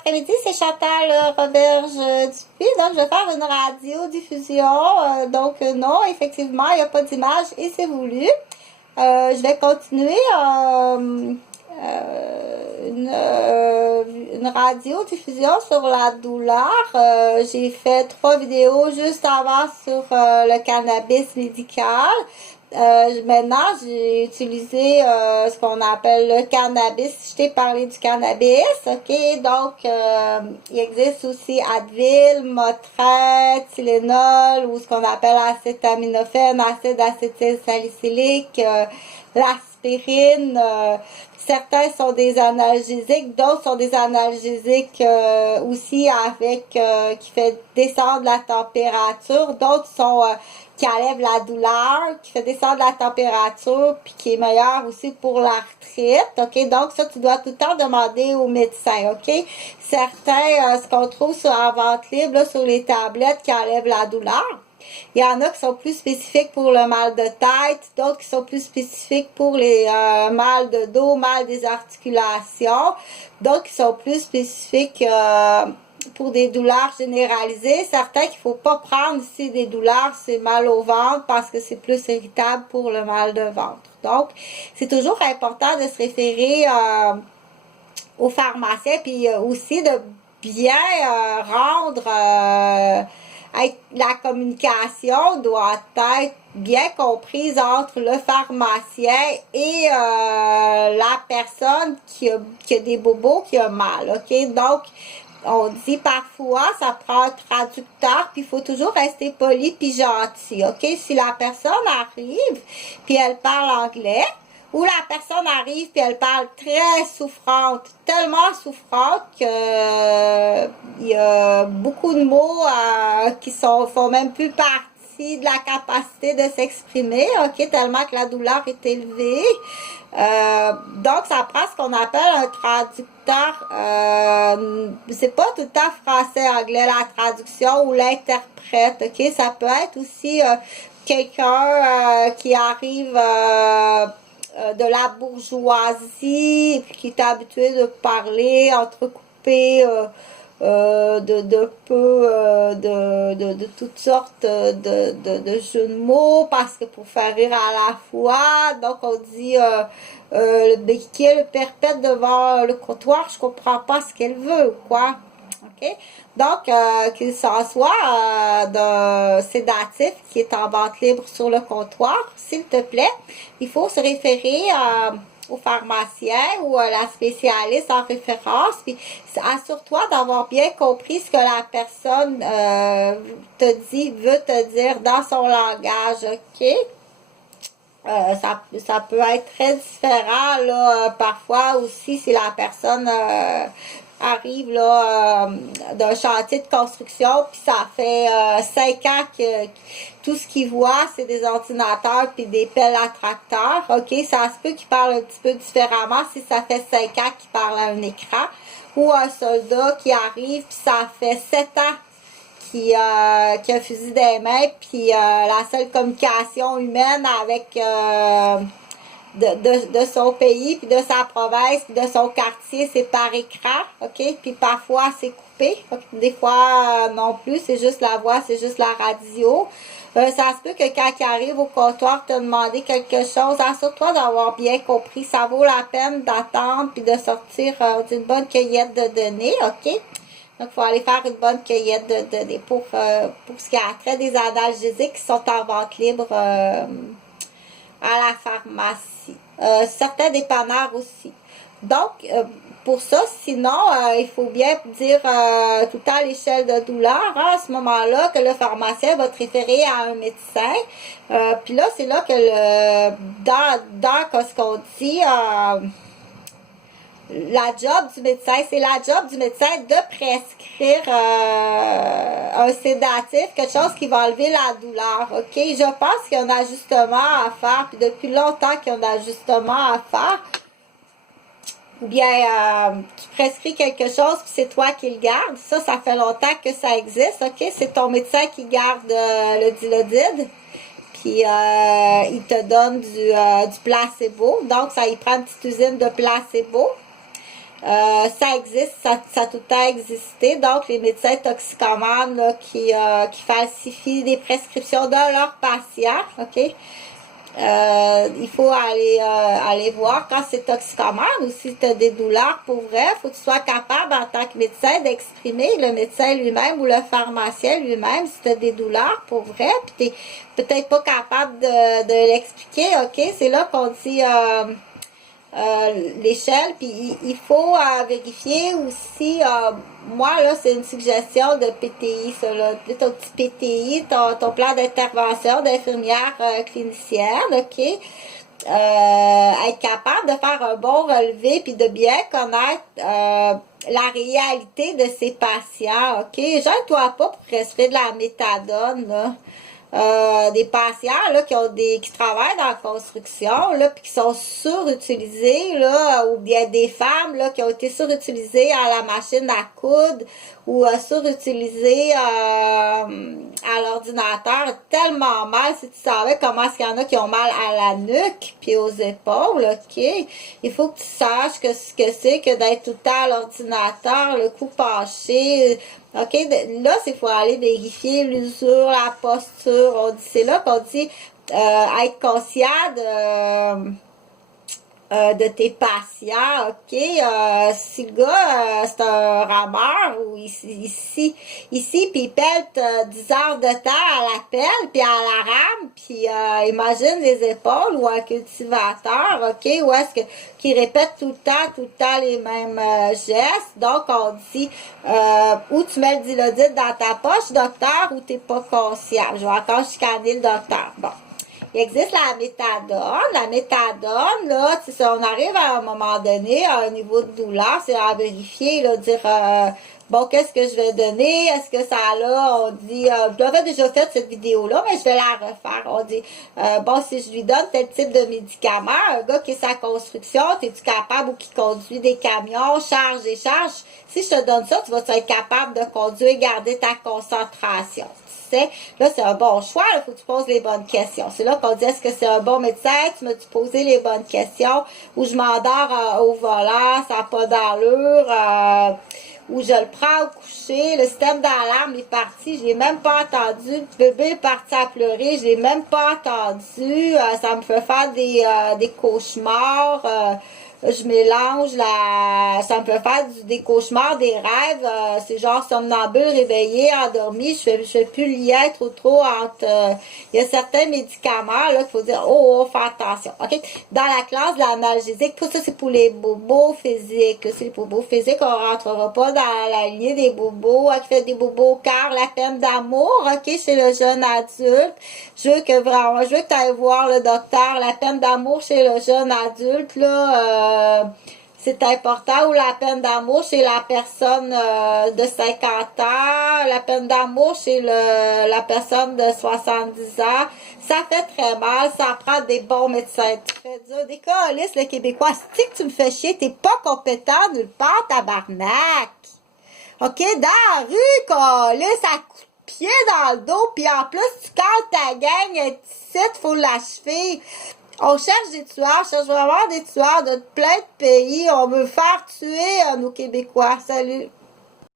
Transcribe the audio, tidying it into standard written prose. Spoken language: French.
après-midi, c'est Chantal Roberge Dupuis. Donc, je vais faire une radiodiffusion. Donc, non, effectivement, il n'y a pas d'image et c'est voulu. Je vais continuer une radiodiffusion sur la douleur. J'ai fait 3 vidéos juste avant sur le cannabis médical. Maintenant, j'ai utilisé ce qu'on appelle le cannabis. Je t'ai parlé du cannabis, ok? Donc, il existe aussi Advil, Motrin, Tylenol, ou ce qu'on appelle acétaminophène, acide acétylsalicylique, l'aspirine. Certains sont des analgésiques, d'autres sont des analgésiques aussi avec qui fait descendre la température. D'autres sont qui enlève la douleur, qui fait descendre la température, puis qui est meilleur aussi pour l'arthrite, ok? Donc, ça, tu dois tout le temps demander au médecin, ok? Certains, ce qu'on trouve sur la vente libre, là, sur les tablettes qui enlèvent la douleur, il y en a qui sont plus spécifiques pour le mal de tête, d'autres qui sont plus spécifiques pour les mal de dos, mal des articulations, d'autres qui sont plus spécifiques pour des douleurs généralisées. Certains qu'il faut pas prendre ici des douleurs, c'est mal au ventre parce que c'est plus irritable pour le mal de ventre. Donc, c'est toujours important de se référer au pharmacien, puis aussi de bien rendre la communication doit être bien comprise entre le pharmacien et la personne qui a des bobos, qui a mal, ok? Donc, on dit parfois, ça prend un traducteur, puis il faut toujours rester poli puis gentil, ok? Si la personne arrive, puis elle parle anglais, ou la personne arrive puis elle parle très souffrante, tellement souffrante que il y a beaucoup de mots qui font même plus partie de la capacité de s'exprimer, ok, tellement que la douleur est élevée. Donc, ça prend ce qu'on appelle un traducteur. C'est pas tout le temps français-anglais, la traduction ou l'interprète, ok? Ça peut être aussi quelqu'un qui arrive de la bourgeoisie, qui est habitué de parler entrecoupé de toutes sortes de jeux de mots, parce que pour faire rire à la fois, donc on dit le béquet, le perpète devant le comptoir, je comprends pas ce qu'elle veut, quoi. OK? Donc, qu'il s'en soit d'un sédatif qui est en vente libre sur le comptoir, s'il te plaît, il faut se référer au pharmacien ou à la spécialiste en référence, puis assure-toi d'avoir bien compris ce que la personne veut te dire dans son langage, ok? Ça peut être très différent, là, parfois aussi, si la personne arrive là d'un chantier de construction, puis ça fait 5 ans que tout ce qu'il voit, c'est des ordinateurs puis des pelles à tracteur. OK, ça se peut qu'il parle un petit peu différemment si ça fait 5 ans qu'il parle à un écran. Ou un soldat qui arrive, puis ça fait 7 ans qui a un fusil dans les mains, puis la seule communication humaine avec de son pays, puis de sa province, puis de son quartier, c'est par écran, ok? Puis parfois, c'est coupé. Des fois, non plus, c'est juste la voix, c'est juste la radio. Ça se peut que quand il arrive au comptoir, te demander quelque chose, assure-toi d'avoir bien compris. Ça vaut la peine d'attendre, puis de sortir d'une bonne cueillette de données, ok? Donc, il faut aller faire une bonne cueillette de données pour ce qui a trait des analgésiques qui sont en vente libre à la pharmacie. Certains dépanneurs aussi. Donc, pour ça, sinon, il faut bien dire tout le temps l'échelle de douleur, hein, à ce moment-là, que le pharmacien va te référer à un médecin. Puis là, c'est là que dans ce qu'on dit, la job du médecin, c'est la job du médecin de prescrire un sédatif, quelque chose qui va enlever la douleur, ok? Je pense qu'il y a un ajustement à faire, puis depuis longtemps qu'il y a un ajustement à faire. Ou bien tu prescris quelque chose, puis c'est toi qui le gardes. Ça fait longtemps que ça existe, ok? C'est ton médecin qui garde le Dilaudid. Puis il te donne du placebo. Donc, ça, il prend une petite usine de placebo. Ça existe, ça a tout le temps existé. Donc, les médecins toxicomanes là, qui falsifient des prescriptions de leurs patients, OK? Il faut aller voir quand c'est toxicomane ou si tu as des douleurs pour vrai. Il faut que tu sois capable en tant que médecin d'exprimer, le médecin lui-même ou le pharmacien lui-même, si tu as des douleurs pour vrai, puis tu n'es peut-être pas capable de l'expliquer. OK? C'est là qu'on dit l'échelle, puis il faut vérifier aussi, moi là c'est une suggestion de PTI, ça là, ton petit PTI, ton plan d'intervention d'infirmière clinicienne, OK? Être capable de faire un bon relevé puis de bien connaître la réalité de ses patients, OK? Gêne-toi pas pour respirer de la méthadone, là. Des patients là, qui travaillent dans la construction là, puis qui sont surutilisés là, ou bien des femmes là, qui ont été surutilisées à la machine à coudre ou surutilisées à l'ordinateur tellement mal. Si tu savais comment est-ce qu'il y en a qui ont mal à la nuque puis aux épaules, OK? Il faut que tu saches ce que c'est que d'être tout le temps à l'ordinateur, le cou penché. OK? Là, il faut aller vérifier l'usure, la posture. C'est là qu'on dit être conscient de tes patients, OK? Si le gars, c'est un rameur, ou ici puis il pète 10 heures de temps à la pelle, puis à la rame, puis imagine les épaules, ou un cultivateur, OK? Ou est-ce que qui répète tout le temps les mêmes gestes. Donc, on dit, où tu mets le dilodite dans ta poche, docteur, ou t'es pas conscient. Je vais encore chicaner le docteur. Bon. Il existe la méthadone. La méthadone, là, si on arrive à un moment donné à un niveau de douleur, c'est à vérifier, là, dire bon, qu'est-ce que je vais donner? Est-ce que ça là, on dit, je l'avais déjà fait cette vidéo-là, mais je vais la refaire. On dit, bon, si je lui donne tel type de médicament, un gars qui est sa construction, es-tu capable ou qui conduit des camions, charge, décharge? Si je te donne ça, tu vas être capable de conduire et garder ta concentration. Là, c'est un bon choix. Il faut que tu poses les bonnes questions. C'est là qu'on dit, est-ce que c'est un bon médecin? Tu m'as-tu posé les bonnes questions? Ou je m'endors au volant, ça n'a pas d'allure. Ou je le prends au coucher. Le système d'alarme est parti. Je l'ai même pas entendu. Le bébé est parti à pleurer. Je l'ai même pas entendu. Ça me fait faire des cauchemars. Je mélange ça me fait faire des cauchemars, des rêves, c'est genre somnambule, réveillé, endormi, je fais plus le lien trop entre, il y a certains médicaments, là, qu'il faut dire, oh, fais attention, ok? Dans la classe de l'analgésique, tout ça, c'est pour les bobos physiques, c'est les bobos physiques, on rentrera pas dans la lignée des bobos, qui fait des bobos au cœur, la peine d'amour, ok, chez le jeune adulte. Je veux que tu ailles voir le docteur, la peine d'amour chez le jeune adulte, là, c'est important, ou la peine d'amour chez la personne de 50 ans, la peine d'amour chez la personne de 70 ans. Ça fait très mal, ça prend des bons médecins. Tu fais dire, des câlisses, le Québécois, si tu me fais chier, t'es pas compétent nulle part, tabarnak. OK, dans la rue, câlisse, à coups de pied dans le dos, puis en plus, tu calmes ta gang, ici, faut l'achever. On cherche des tueurs, on cherche vraiment des tueurs de plein de pays. On veut faire tuer nos Québécois. Salut!